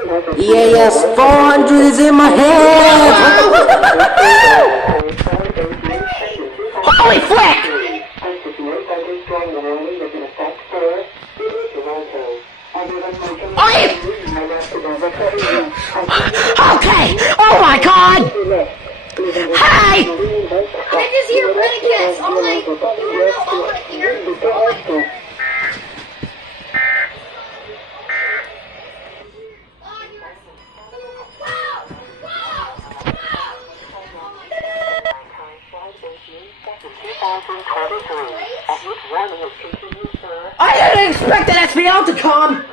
Yeah, yes, 400 is in my head! Holy flick! Okay! Oh my god! Hey! I just hear Redicats. I'm like, you wanna know all I hear? I didn't expect an SVL to come!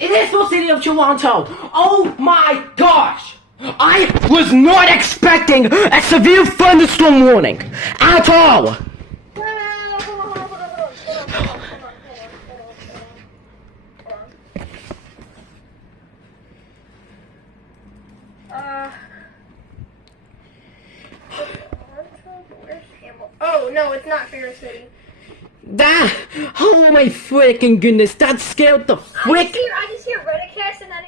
It is for City of Toronto! Oh my gosh! I was not expecting a severe thunderstorm warning at all! Oh no, it's not Fair City. That, oh my freaking goodness, that scared the frick. I just hear Redicats and then.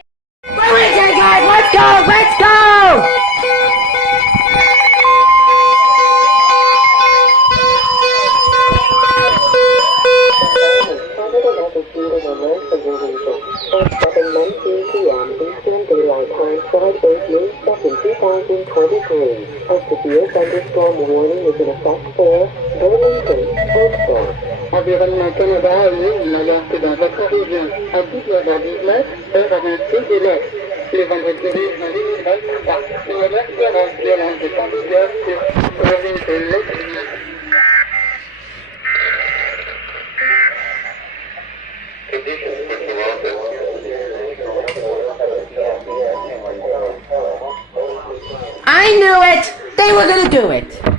Where is it, guys? Let's go! Let's go! A severe thunderstorm warning is in effect for Burlington, Thunderstorm. Environnement Canada annule l'alerte dans votre région à 10h19, heure avancée de l'Est. Le vendredi 10 juin 2023, une alerte violence de température sur Burlington, I knew it! They were gonna do it!